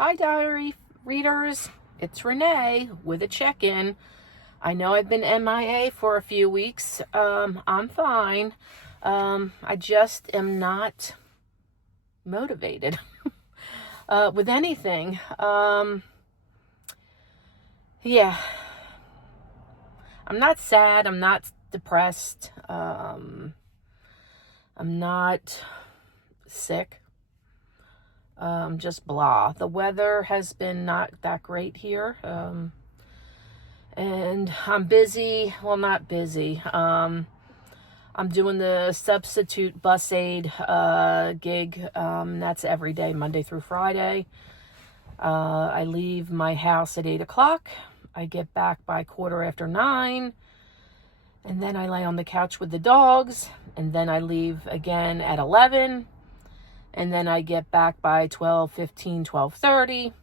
Hi, diary readers. It's Renee with a check-in. I know I've been MIA for a few weeks. I'm fine. I just am not motivated with anything. Yeah. I'm not sad. I'm not depressed. I'm not sick. Just blah. The weather has been not that great here. And I'm busy. Well, not busy. I'm doing the substitute bus aid gig. That's every day, Monday through Friday. I leave my house at 8 o'clock. I get back by 9:15. And then I lay on the couch with the dogs. And then I leave again at 11. And then I get back by 12:15, 12:30.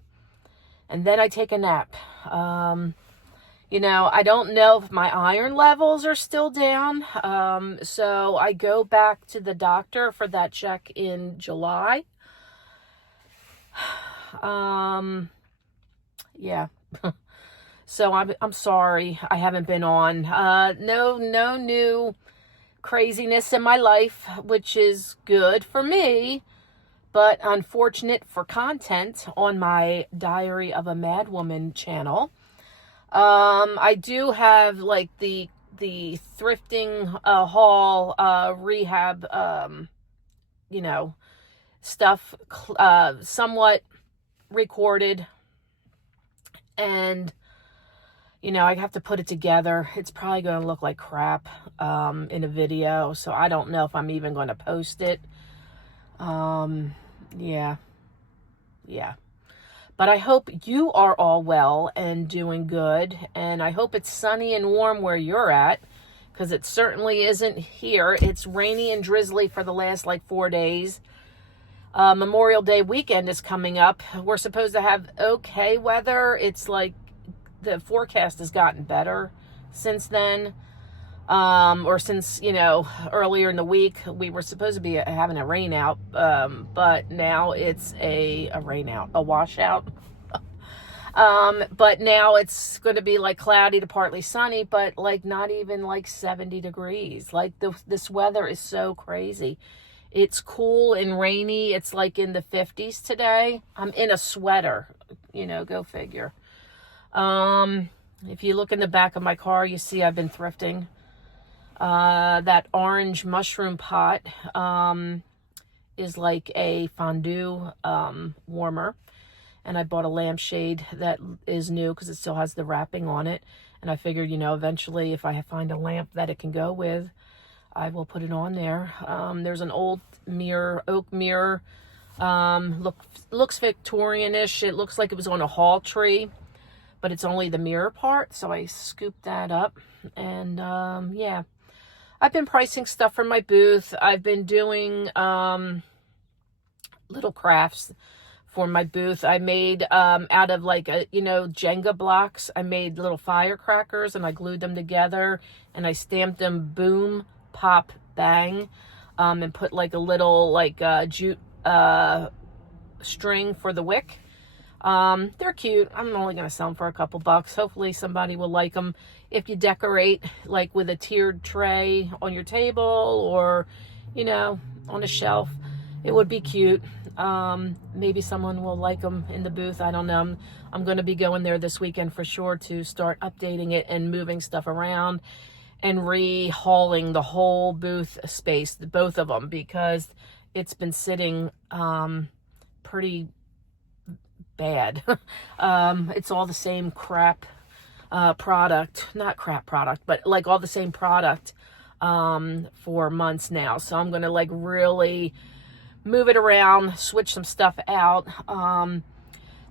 And then I take a nap. I don't know if my iron levels are still down. So I go back to the doctor for that check in July. Yeah. So I'm sorry I haven't been on. No new craziness in my life, which is good for me, but unfortunate for content on my Diary of a Madwoman channel. I do have like the thrifting haul rehab stuff somewhat recorded, and I have to put it together. It's probably going to look like crap in a video, so I don't know if I'm even going to post it. Yeah. But I hope you are all well and doing good, and I hope it's sunny and warm where you're at, because it certainly isn't here. It's rainy and drizzly for the last 4 days. Memorial Day weekend is coming up. We're supposed to have okay weather. It's like the forecast has gotten better since then. Or since, earlier in the week, we were supposed to be having a rain out, but now it's a rain out, a washout. But now it's going to be cloudy to partly sunny, but not even 70 degrees. This weather is so crazy. It's cool and rainy. It's in the 50s today. I'm in a sweater, go figure. If you look in the back of my car, you see I've been thrifting. That orange mushroom pot is like a fondue warmer, and I bought a lampshade that is new because it still has the wrapping on it, and I figured eventually if I find a lamp that it can go with, I will put it on there. There's an old mirror, oak mirror, looks Victorian-ish. It looks like it was on a hall tree, but it's only the mirror part, so I scooped that up. And yeah, I've been pricing stuff for my booth. I've been doing little crafts for my booth. I made out of Jenga blocks. I made little firecrackers, and I glued them together, and I stamped them boom, pop, bang, and put a little jute string for the wick. They're cute. I'm only going to sell them for a couple bucks. Hopefully somebody will like them. If you decorate with a tiered tray on your table or, on a shelf, it would be cute. Maybe someone will like them in the booth. I don't know. I'm going to be going there this weekend for sure to start updating it and moving stuff around and re-hauling the whole booth space, both of them, because it's been sitting pretty bad. It's all the same crap product, not crap product, but all the same product for months now. So I'm gonna really move it around, switch some stuff out.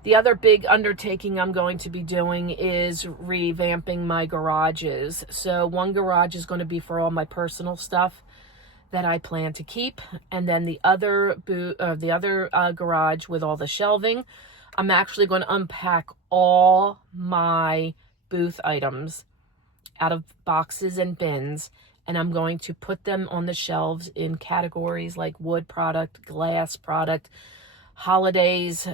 The other big undertaking I'm going to be doing is revamping my garages. So one garage is going to be for all my personal stuff that I plan to keep, and then the other garage with all the shelving, I'm actually going to unpack all my booth items out of boxes and bins, and I'm going to put them on the shelves in categories like wood product, glass product, holidays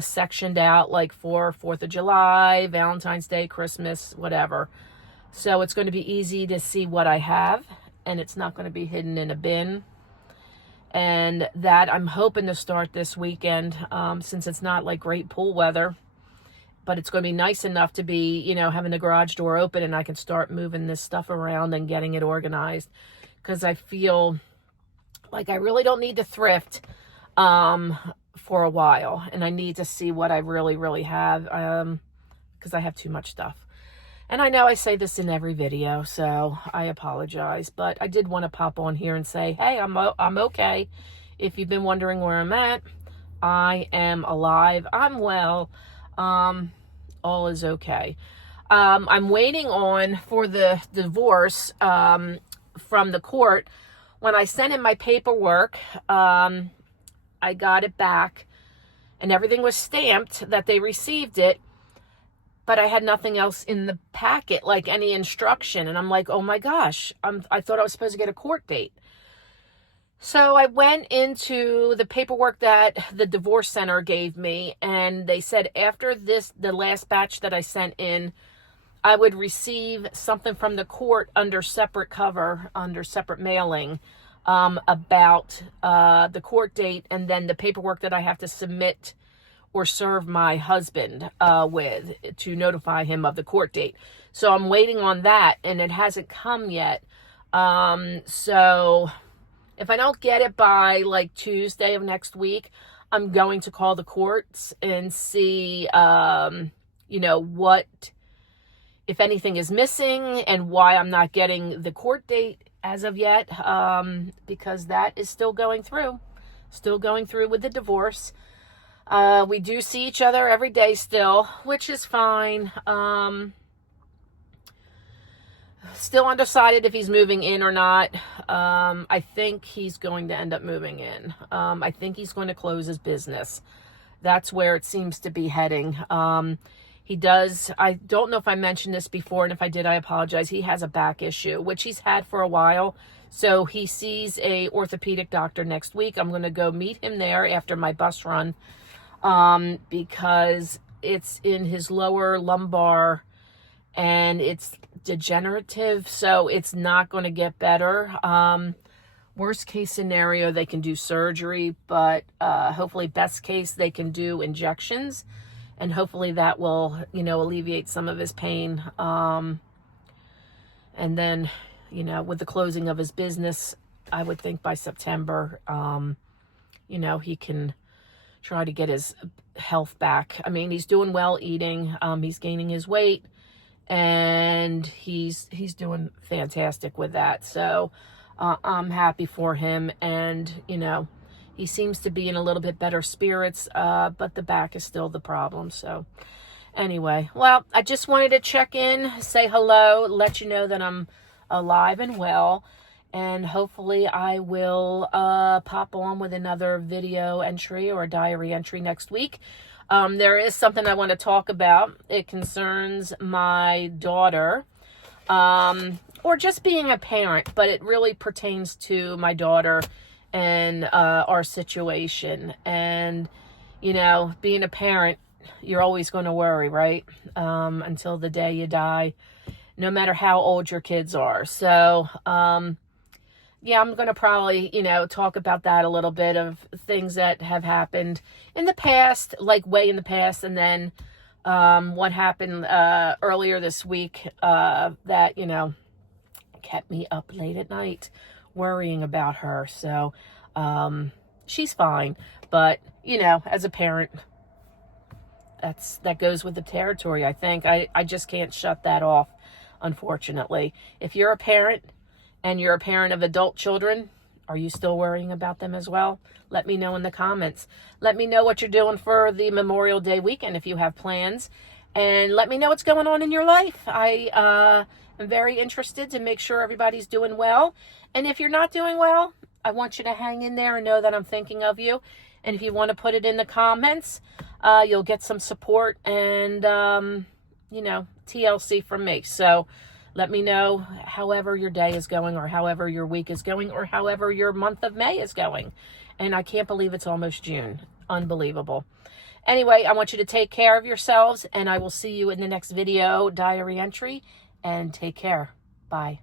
sectioned out, like for 4th of July, Valentine's Day, Christmas, whatever. So it's going to be easy to see what I have, and it's not going to be hidden in a bin. And that I'm hoping to start this weekend, since it's not like great pool weather, but it's going to be nice enough to be, you know, having the garage door open and I can start moving this stuff around and getting it organized, because I feel like I really don't need to thrift for a while, and I need to see what I really have, because I have too much stuff. And I know I say this in every video, so I apologize, but I did want to pop on here and say, hey, I'm okay. If you've been wondering where I'm at, I am alive. I'm well. All is okay. I'm waiting on for the divorce from the court. When I sent in my paperwork, I got it back, and everything was stamped that they received it. But I had nothing else in the packet, like any instruction. And I'm like, oh my gosh, I thought I was supposed to get a court date. So I went into the paperwork that the divorce center gave me, and they said after the last batch that I sent in, I would receive something from the court under separate cover, under separate mailing, about the court date, and then the paperwork that I have to submit or serve my husband with to notify him of the court date. So I'm waiting on that, and it hasn't come yet. So if I don't get it by like Tuesday of next week, I'm going to call the courts and see, you know, what, if anything is missing, and why I'm not getting the court date as of yet, because that is still going through with the divorce. We do see each other every day still, which is fine. Still undecided if he's moving in or not. I think he's going to end up moving in. I think he's going to close his business. That's where it seems to be heading. He does, I don't know if I mentioned this before, and if I did, I apologize. He has a back issue, which he's had for a while. So he sees a orthopedic doctor next week. I'm going to go meet him there after my bus run. Because it's in his lower lumbar and it's degenerative, so it's not going to get better. Worst case scenario, they can do surgery, but hopefully best case, they can do injections, and hopefully that will, you know, alleviate some of his pain. And then, you know, with the closing of his business, I would think by September, you know, he can try to get his health back. I mean, he's doing well eating. He's gaining his weight, and he's doing fantastic with that. So I'm happy for him, and you know, he seems to be in a little bit better spirits, but the back is still the problem. So anyway, well, I just wanted to check in, say hello, let you know that I'm alive and well. And hopefully I will pop on with another video entry or a diary entry next week. There is something I want to talk about. It concerns my daughter, or just being a parent, but it really pertains to my daughter and our situation. And, you know, being a parent, you're always going to worry, right? Until the day you die, no matter how old your kids are. So, yeah, I'm going to probably, you know, talk about that a little bit, of things that have happened in the past, like way in the past, and then what happened earlier this week that, you know, kept me up late at night worrying about her. So she's fine, but, you know, as a parent, that goes with the territory, I think. I just can't shut that off, unfortunately. If you're a parent, and you're a parent of adult children, are you still worrying about them as well? Let me know in the comments. Let me know what you're doing for the Memorial Day weekend if you have plans. And let me know what's going on in your life. I am very interested to make sure everybody's doing well. And if you're not doing well, I want you to hang in there and know that I'm thinking of you. And if you want to put it in the comments, you'll get some support and, you know, TLC from me. So let me know however your day is going, or however your week is going, or however your month of May is going. And I can't believe it's almost June. Unbelievable. Anyway, I want you to take care of yourselves, and I will see you in the next video, diary entry, and take care. Bye.